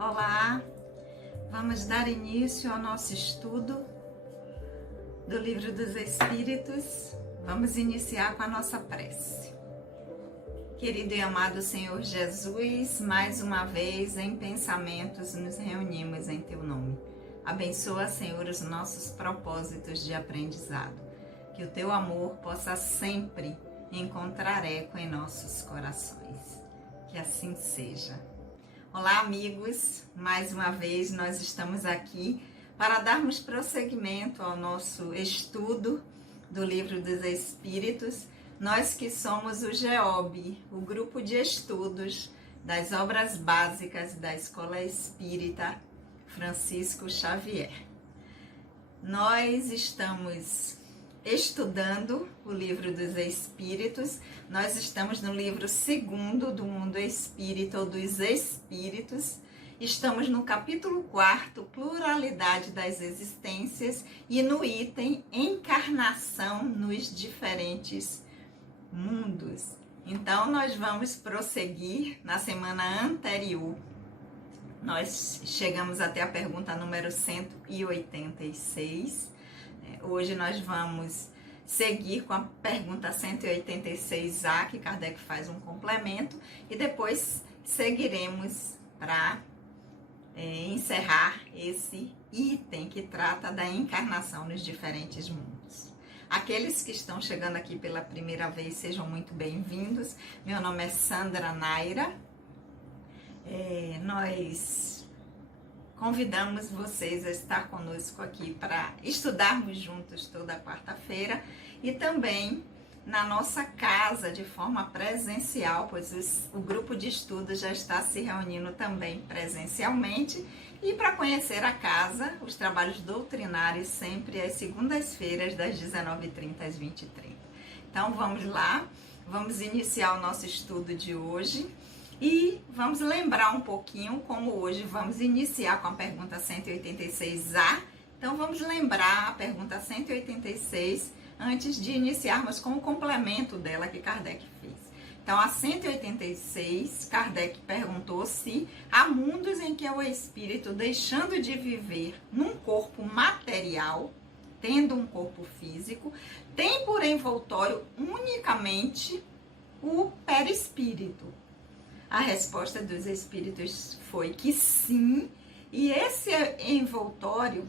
Olá, vamos dar início ao nosso estudo do Livro dos Espíritos. Vamos iniciar com a nossa prece. Querido e amado Senhor Jesus, mais uma vez em pensamentos nos reunimos em Teu nome. Abençoa, Senhor, os nossos propósitos de aprendizado. Que o Teu amor possa sempre encontrar eco em nossos corações. Que assim seja. Olá, amigos, mais uma vez nós estamos aqui para darmos prosseguimento ao nosso estudo do Livro dos Espíritos, nós que somos o GEOB, o grupo de estudos das obras básicas da Escola Espírita Francisco Xavier. Nós estamos estudando o Livro dos Espíritos, nós estamos no livro 2º do Mundo Espírita ou dos Espíritos, estamos no capítulo 4, Pluralidade das Existências, e no item Encarnação nos Diferentes Mundos. Então, nós vamos prosseguir na semana anterior. Nós chegamos até a pergunta número 186. Hoje nós vamos seguir com a pergunta 186A, que Kardec faz um complemento, e depois seguiremos para encerrar esse item que trata da encarnação nos diferentes mundos. Aqueles que estão chegando aqui pela primeira vez, sejam muito bem-vindos. Meu nome é Sandra Naira. Nós convidamos vocês a estar conosco aqui para estudarmos juntos toda quarta-feira e também na nossa casa de forma presencial, pois o grupo de estudo já está se reunindo também presencialmente. E para conhecer a casa, os trabalhos doutrinários sempre às segundas-feiras, das 19h30 às 20h30. Então vamos lá, vamos iniciar o nosso estudo de hoje. E vamos lembrar um pouquinho como hoje vamos iniciar com a pergunta 186A. Então vamos lembrar a pergunta 186 antes de iniciarmos com o complemento dela que Kardec fez. Então a 186, Kardec perguntou se há mundos em que o espírito, deixando de viver num corpo material, tendo um corpo físico, tem por envoltório unicamente o perispírito. A resposta dos espíritos foi que sim, e esse envoltório,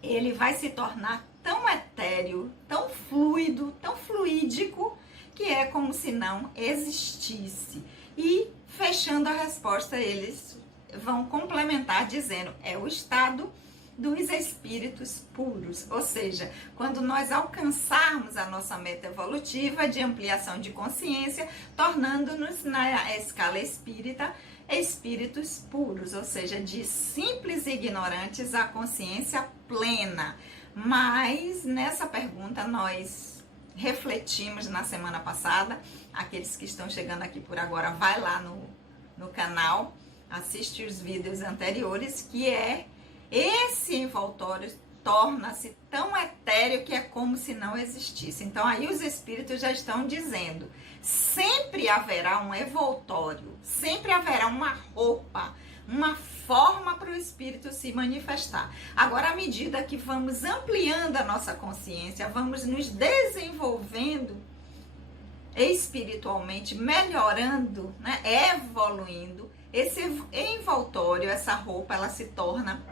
ele vai se tornar tão etéreo, tão fluido, tão fluídico, que é como se não existisse. E, fechando a resposta, eles vão complementar dizendo, é o estado dos espíritos puros, ou seja, quando nós alcançarmos a nossa meta evolutiva de ampliação de consciência, tornando-nos na escala espírita espíritos puros, ou seja, de simples ignorantes à consciência plena. Mas nessa pergunta nós refletimos na semana passada. Aqueles que estão chegando aqui por agora, vai lá no canal, assiste os vídeos anteriores, que é esse envoltório torna-se tão etéreo que é como se não existisse. Então aí os espíritos já estão dizendo, sempre haverá um envoltório, sempre haverá uma roupa, uma forma para o espírito se manifestar. Agora, à medida que vamos ampliando a nossa consciência, vamos nos desenvolvendo espiritualmente, melhorando, né, evoluindo, esse envoltório, essa roupa, ela se torna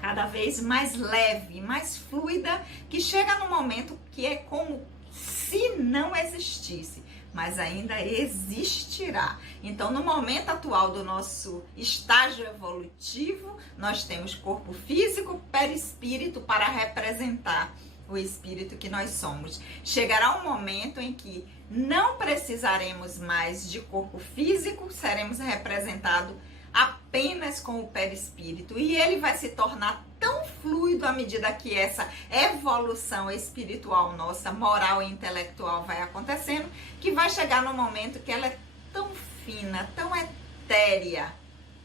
cada vez mais leve, mais fluida, que chega no momento que é como se não existisse, mas ainda existirá. Então, no momento atual do nosso estágio evolutivo, nós temos corpo físico, perispírito para representar o espírito que nós somos. Chegará um momento em que não precisaremos mais de corpo físico, seremos representados apenas com o perispírito, e ele vai se tornar tão fluido à medida que essa evolução espiritual nossa, moral e intelectual vai acontecendo, que vai chegar no momento que ela é tão fina, tão etérea,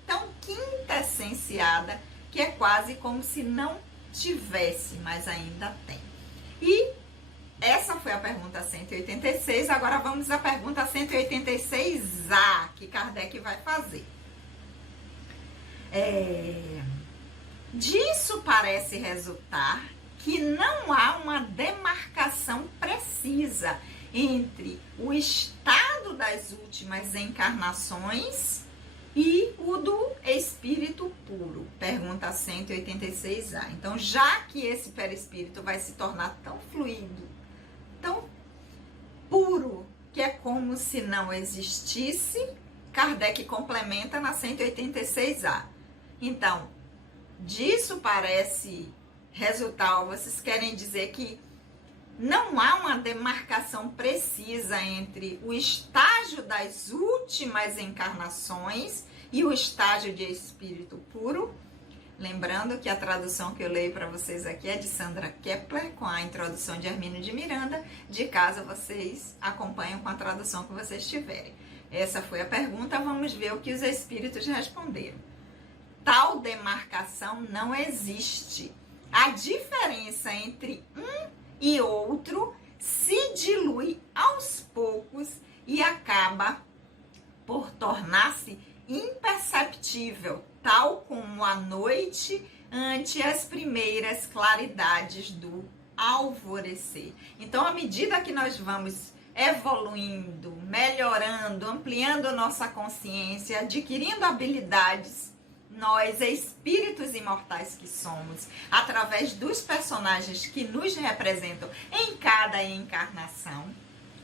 tão quintessenciada, que é quase como se não tivesse, mas ainda tem. E essa foi a pergunta 186, agora vamos à pergunta 186A, que Kardec vai fazer. Disso parece resultar que não há uma demarcação precisa entre o estado das últimas encarnações e o do espírito puro. Pergunta 186A. Então, já que esse perispírito vai se tornar tão fluido, tão puro, que é como se não existisse, Kardec complementa na 186A. Então, disso parece resultar, vocês querem dizer que não há uma demarcação precisa entre o estágio das últimas encarnações e o estágio de espírito puro? Lembrando que a tradução que eu leio para vocês aqui é de Sandra Kepler, com a introdução de Hermínio de Miranda. De casa vocês acompanham com a tradução que vocês tiverem. Essa foi a pergunta, vamos ver o que os espíritos responderam. Tal demarcação não existe. A diferença entre um e outro se dilui aos poucos e acaba por tornar-se imperceptível, tal como a noite ante as primeiras claridades do alvorecer. Então, à medida que nós vamos evoluindo, melhorando, ampliando nossa consciência, adquirindo habilidades, nós, espíritos imortais que somos, através dos personagens que nos representam em cada encarnação,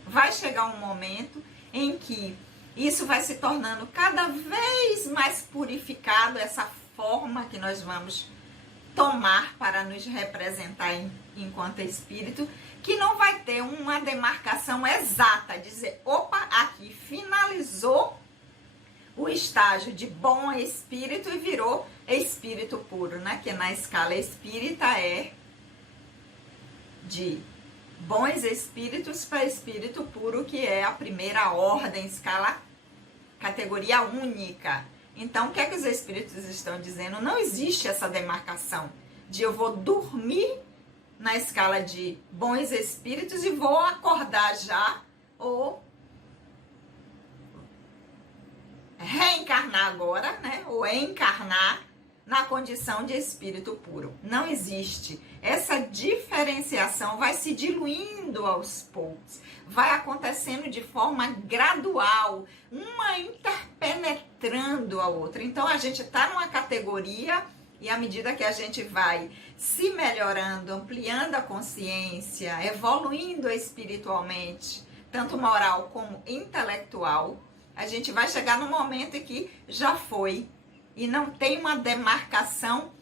vai chegar um momento em que isso vai se tornando cada vez mais purificado, essa forma que nós vamos tomar para nos representar enquanto espírito, que não vai ter uma demarcação exata, dizer, opa, aqui finalizou o estágio de bom espírito e virou espírito puro, né? Que na escala espírita é de bons espíritos para espírito puro, que é a primeira ordem, escala, categoria única. Então, o que é que os espíritos estão dizendo? Não existe essa demarcação de eu vou dormir na escala de bons espíritos e vou acordar já, ou reencarnar agora, né? Ou encarnar na condição de espírito puro. Não existe. Essa diferenciação vai se diluindo aos poucos, vai acontecendo de forma gradual, uma interpenetrando a outra. Então a gente está numa categoria e à medida que a gente vai se melhorando, ampliando a consciência, evoluindo espiritualmente, tanto moral como intelectual, a gente vai chegar no momento em que já foi e não tem uma demarcação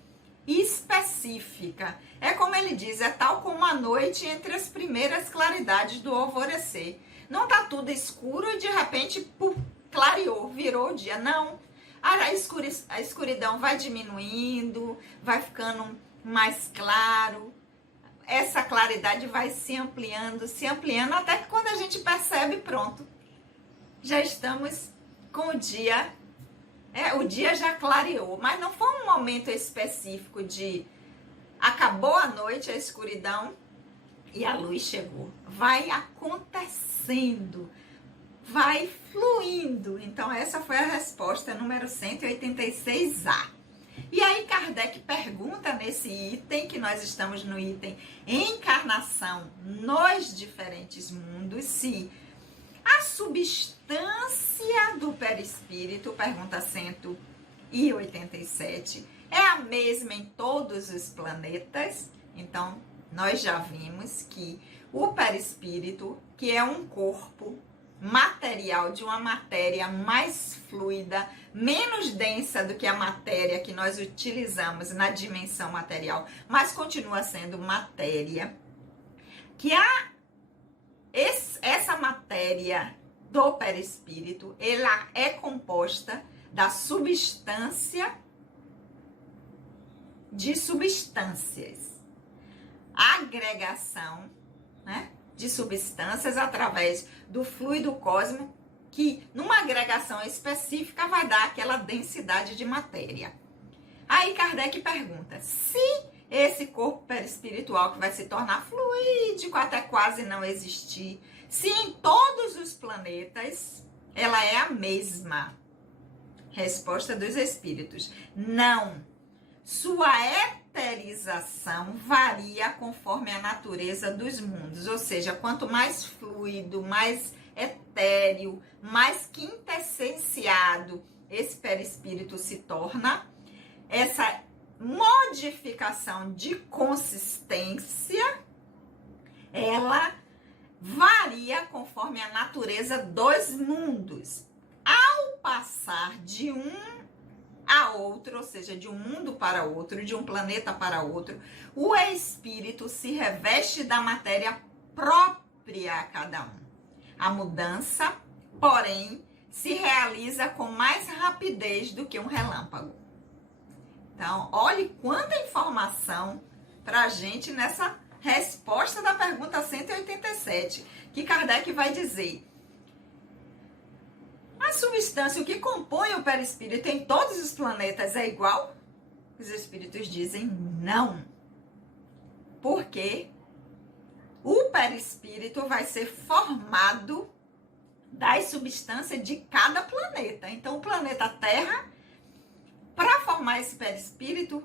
específica. É como ele diz, é tal como a noite entre as primeiras claridades do alvorecer. Não está tudo escuro e de repente clareou, virou dia. Não. A escuridão vai diminuindo, vai ficando mais claro. Essa claridade vai se ampliando, até que quando a gente percebe, pronto. Já estamos com o dia, o dia já clareou, mas não foi um momento específico de acabou a noite, a escuridão e a luz chegou. Vai acontecendo, vai fluindo. Então essa foi a resposta número 186A. E aí Kardec pergunta nesse item, que nós estamos no item encarnação nos diferentes mundos, se a substância do perispírito, pergunta 187, é a mesma em todos os planetas. Então, nós já vimos que o perispírito, que é um corpo material de uma matéria mais fluida, menos densa do que a matéria que nós utilizamos na dimensão material, mas continua sendo matéria, que essa matéria do perispírito, ela é composta da substância de substâncias. Agregação, né, de substâncias através do fluido cósmico, que numa agregação específica vai dar aquela densidade de matéria. Aí Kardec pergunta, se esse corpo perispiritual que vai se tornar fluídico até quase não existir, se em todos os planetas ela é a mesma. Resposta dos espíritos: não. Sua eterização varia conforme a natureza dos mundos. Ou seja, quanto mais fluido, mais etéreo, mais quintessenciado esse perispírito se torna, essa modificação de consistência, ela varia conforme a natureza dos mundos. Ao passar de um a outro, ou seja, de um mundo para outro, de um planeta para outro, o espírito se reveste da matéria própria a cada um. A mudança, porém, se realiza com mais rapidez do que um relâmpago. Então, olhe quanta informação para a gente nessa resposta da pergunta 187, que Kardec vai dizer: a substância, o que compõe o perispírito em todos os planetas é igual? Os espíritos dizem não. Porque o perispírito vai ser formado das substâncias de cada planeta. Então, o planeta Terra, para formar esse perispírito,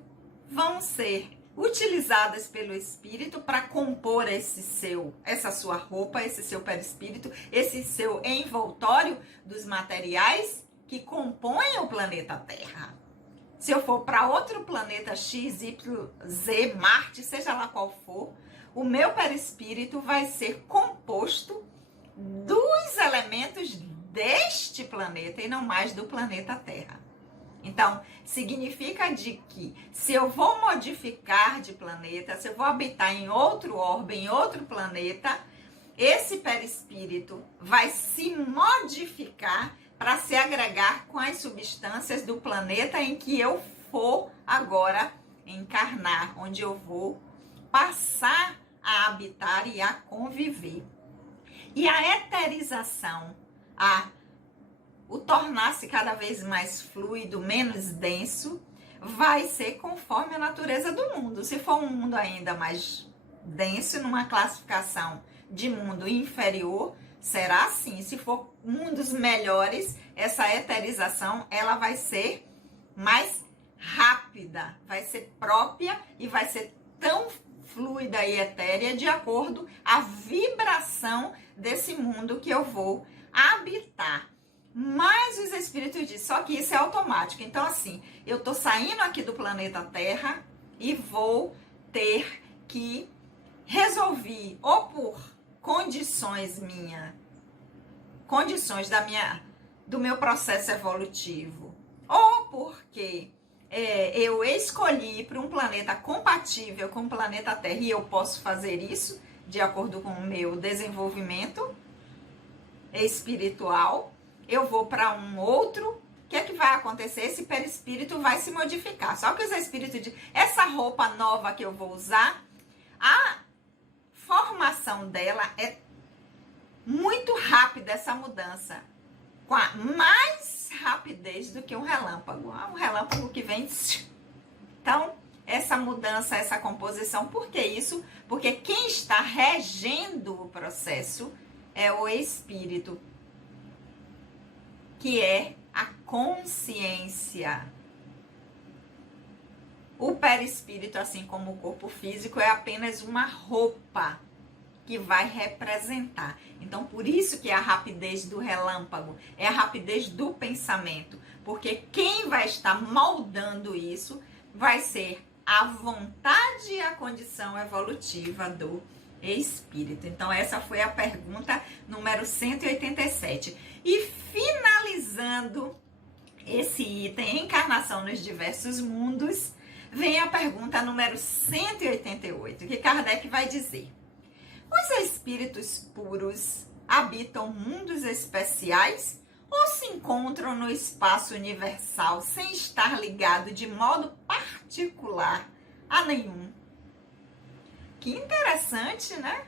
vão ser utilizadas pelo espírito para compor essa sua roupa, esse seu perispírito, esse seu envoltório dos materiais que compõem o planeta Terra. Se eu for para outro planeta X, Y, Z, Marte, seja lá qual for, o meu perispírito vai ser composto dos elementos deste planeta e não mais do planeta Terra. Então, significa de que se eu vou modificar de planeta, se eu vou habitar em outro orbe, em outro planeta, esse perispírito vai se modificar para se agregar com as substâncias do planeta em que eu for agora encarnar, onde eu vou passar a habitar e a conviver. E a eterização, o tornar-se cada vez mais fluido, menos denso, vai ser conforme a natureza do mundo. Se for um mundo ainda mais denso, numa classificação de mundo inferior, será assim. Se for mundos melhores, essa eterização ela vai ser mais rápida, vai ser própria e vai ser tão fluida e etérea de acordo com a vibração desse mundo que eu vou habitar. Mas os espíritos dizem, só que isso é automático. Então, assim, eu tô saindo aqui do planeta Terra e vou ter que resolver, ou por condições do meu processo evolutivo, ou porque eu escolhi para um planeta compatível com o planeta Terra e eu posso fazer isso de acordo com o meu desenvolvimento espiritual, eu vou para um outro, o que é que vai acontecer? Esse perispírito vai se modificar. Só que os espíritos dizem, essa roupa nova que eu vou usar, a formação dela é muito rápida, essa mudança. Com a mais rapidez do que um relâmpago. Um relâmpago que vem... Então, essa mudança, essa composição, por que isso? Porque quem está regendo o processo é o espírito, que é a consciência. O perispírito, assim como o corpo físico, é apenas uma roupa que vai representar. Então, por isso que é a rapidez do relâmpago, é a rapidez do pensamento, porque quem vai estar moldando isso vai ser a vontade e a condição evolutiva do espírito. Então, essa foi a pergunta número 187. E finalizando esse item, encarnação nos diversos mundos, vem a pergunta número 188, que Kardec vai dizer: os espíritos puros habitam mundos especiais ou se encontram no espaço universal sem estar ligado de modo particular a nenhum? Que interessante, né?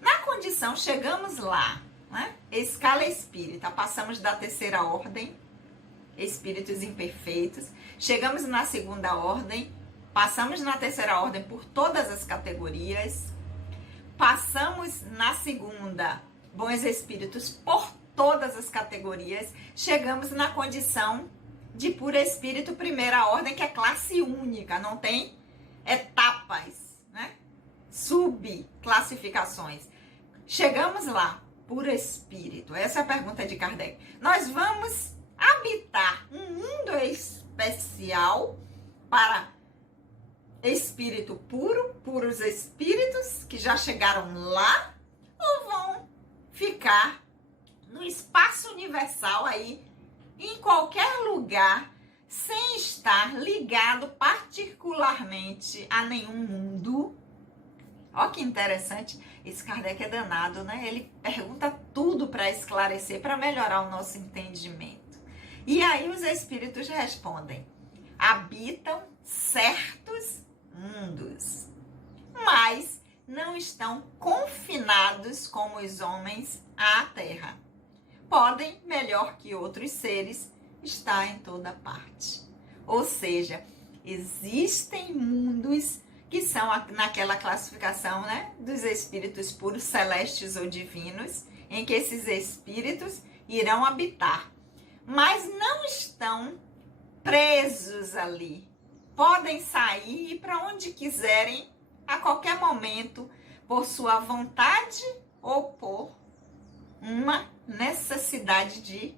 Na condição, chegamos lá, né? Escala espírita, passamos da terceira ordem, espíritos imperfeitos, chegamos na segunda ordem, passamos na terceira ordem por todas as categorias, passamos na segunda, bons espíritos, por todas as categorias, chegamos na condição de puro espírito primeira ordem, que é classe única, não tem etapas, né? Subclassificações. Chegamos lá, puro espírito. Essa é a pergunta de Kardec. Nós vamos habitar um mundo especial para espírito puro, puros espíritos que já chegaram lá, ou vão ficar no espaço universal aí, em qualquer lugar, sem estar ligado particularmente a nenhum mundo? Olha que interessante, esse Kardec é danado, né? Ele pergunta tudo para esclarecer, para melhorar o nosso entendimento. E aí os espíritos respondem: habitam certos mundos, mas não estão confinados como os homens à terra. Podem, melhor que outros seres, estar em toda parte. Ou seja, existem mundos que são naquela classificação, né, dos espíritos puros, celestes ou divinos, em que esses espíritos irão habitar, mas não estão presos ali. Podem sair e ir para onde quiserem, a qualquer momento, por sua vontade ou por uma necessidade de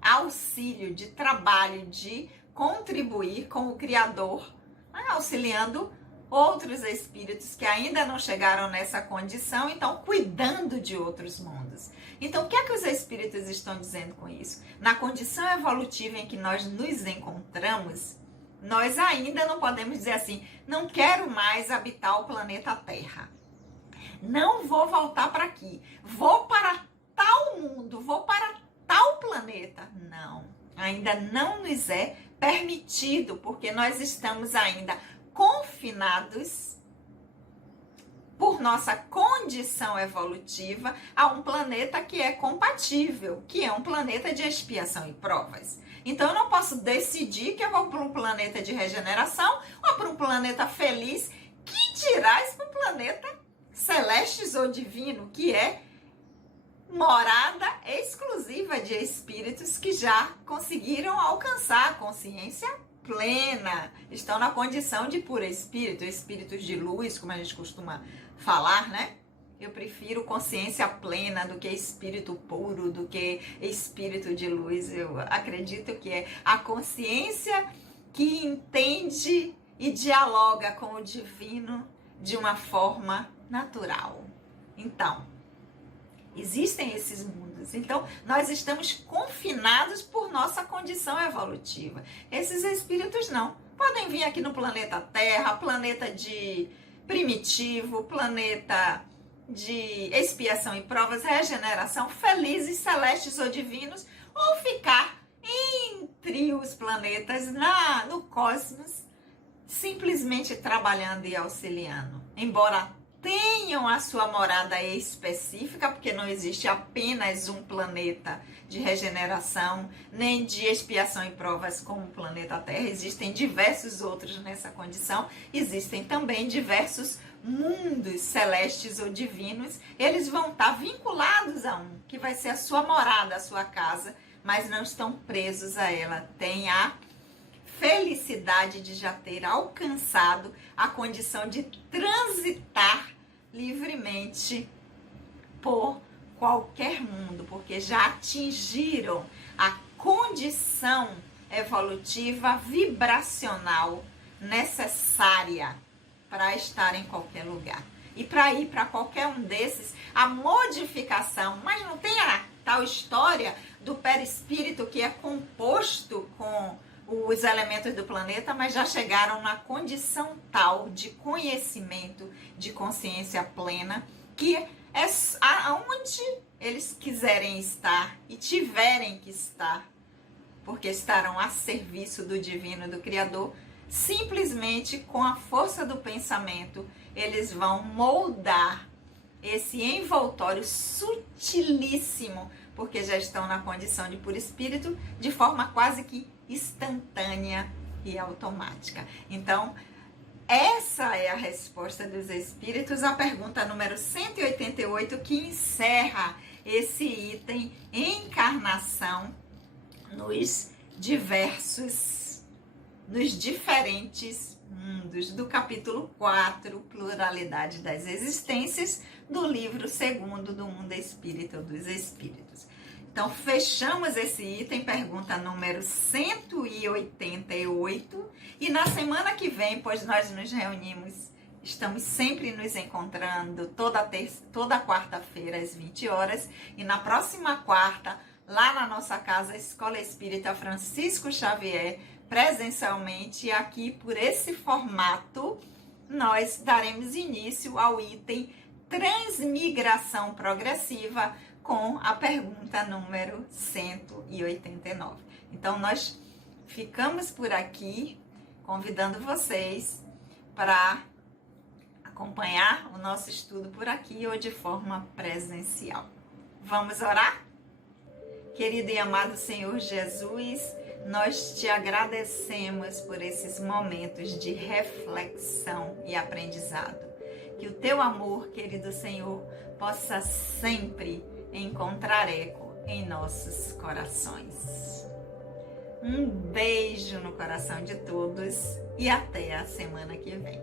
auxílio, de trabalho, de contribuir com o Criador, né, auxiliando outros espíritos que ainda não chegaram nessa condição, então cuidando de outros mundos. Então, o que é que os espíritos estão dizendo com isso? Na condição evolutiva em que nós nos encontramos, nós ainda não podemos dizer assim: não quero mais habitar o planeta Terra. Não vou voltar para aqui. Vou para tal mundo, vou para tal planeta. Não, ainda não nos é permitido, porque nós estamos ainda confinados por nossa condição evolutiva a um planeta que é compatível, que é um planeta de expiação e provas. Então eu não posso decidir que eu vou para um planeta de regeneração ou para um planeta feliz, que dirás para um planeta celestes ou divino, que é morada exclusiva de espíritos que já conseguiram alcançar a consciência plena, estão na condição de puro espírito, espíritos de luz, como a gente costuma falar, né? Eu prefiro consciência plena do que espírito puro, do que espírito de luz. Eu acredito que é a consciência que entende e dialoga com o divino de uma forma natural. Então, existem esses mundos. Então, nós estamos confinados por nossa condição evolutiva. Esses espíritos não. Podem vir aqui no planeta Terra, planeta de primitivo, planeta de expiação e provas, regeneração, felizes, celestes ou divinos, ou ficar entre os planetas, no cosmos, simplesmente trabalhando e auxiliando. Embora tenham a sua morada específica, porque não existe apenas um planeta de regeneração, nem de expiação e provas como o planeta Terra. Existem diversos outros nessa condição. Existem também diversos mundos celestes ou divinos. Eles vão estar vinculados a um, que vai ser a sua morada, a sua casa, mas não estão presos a ela. Tem a felicidade de já ter alcançado a condição de transitar livremente por qualquer mundo, porque já atingiram a condição evolutiva vibracional necessária para estar em qualquer lugar. E para ir para qualquer um desses, a modificação, mas não tem a tal história do perispírito que é composto com os elementos do planeta, mas já chegaram na condição tal de conhecimento, de consciência plena, que é aonde eles quiserem estar e tiverem que estar, porque estarão a serviço do divino, do Criador. Simplesmente com a força do pensamento, eles vão moldar esse envoltório sutilíssimo, porque já estão na condição de puro espírito, de forma quase que instantânea e automática. Então, essa é a resposta dos espíritos à pergunta número 188, que encerra esse item encarnação nos diversos, nos diferentes mundos, do capítulo 4, Pluralidade das Existências, do livro 2º do Mundo Espírita ou dos Espíritos. Então, fechamos esse item, pergunta número 188, e na semana que vem, pois nós nos reunimos, estamos sempre nos encontrando toda quarta-feira às 20 horas, e na próxima quarta, lá na nossa casa, Escola Espírita Francisco Xavier, presencialmente, aqui por esse formato, nós daremos início ao item Transmigração Progressiva, com a pergunta número 189. Então, nós ficamos por aqui, convidando vocês para acompanhar o nosso estudo por aqui ou de forma presencial. Vamos orar? Querido e amado Senhor Jesus, nós te agradecemos por esses momentos de reflexão e aprendizado. Que o teu amor, querido Senhor, possa sempre encontrar eco em nossos corações. Um beijo no coração de todos e até a semana que vem.